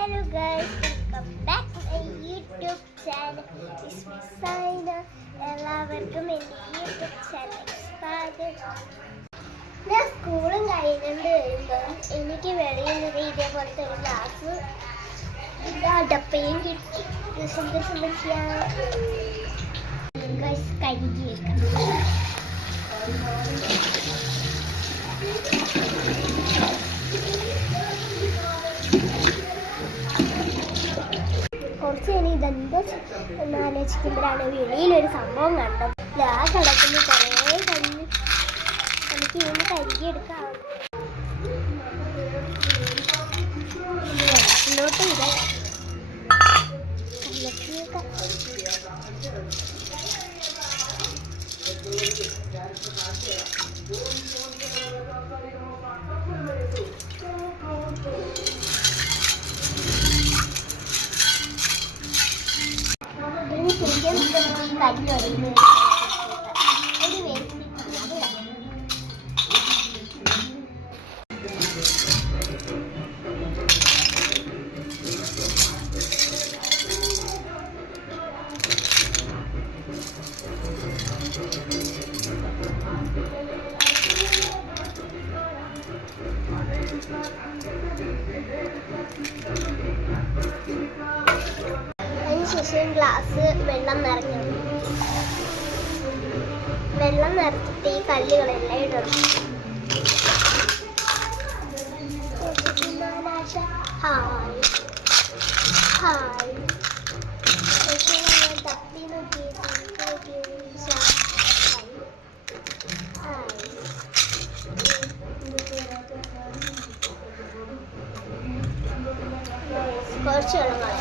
Hello guys, welcome back to my YouTube channel. It's me Saina. എല്ലാവർക്കും എൻ്റെ YouTube ചാനലിലേക്ക് സ്വാഗതം. ഞാൻ സ്കൂളും കഴിഞ്ഞുകൊണ്ട് വരുമ്പോൾ എനിക്ക് വെളിയിൽ നിന്ന് ഇതേപോലത്തെ ഒരു ഗ്ലാസ് അടപ്പയും കിട്ടി. കഴുകി വെക്കാം. കുറച്ച് ഇനി ഇതെന്തോ എന്നാലോചിക്കുമ്പോഴാണ് വെളിയിലൊരു സംഭവം കണ്ടത്. ആ കിടക്കുന്ന കുറേ കഴിഞ്ഞ് നമുക്ക് ഇതിന് കഴുകിയെടുക്കാം. വെള്ളത്തിലോട്ട് ഇടാം. കല്ല് അതിനുശേഷം ഗ്ലാസ് വെള്ളം നിറച്ചിട്ട് ഈ കല്ലുകളെല്ലാം ഇടണം. ഹായ് ഹായ് തപ്പി നോക്കി കുറച്ച് വെള്ളം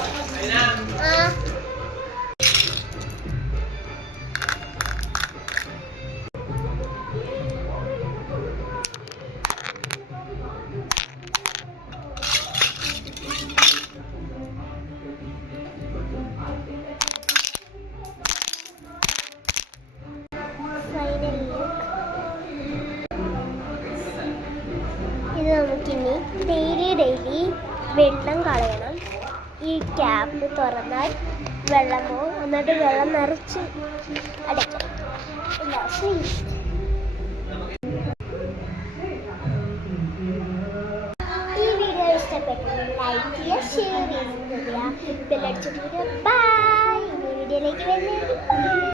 ഇത് നമുക്കിനി ഡെയിലി വെള്ളം കളയണം. ഈ ക്യാപ്പ് തുറന്നാൽ വെള്ളമോ എന്നിട്ട് വെള്ളം നിറച്ച് അടയ്ക്കണം. ഈ വീഡിയോ ഇഷ്ടപ്പെട്ടെങ്കിൽ ലൈക്ക് ചെയ്യുക, ഷെയർ ചെയ്യുക, ബെല്ലടിച്ചിട്ട് ബൈ. ഈ വീഡിയോയിലേക്ക് വരുന്നത്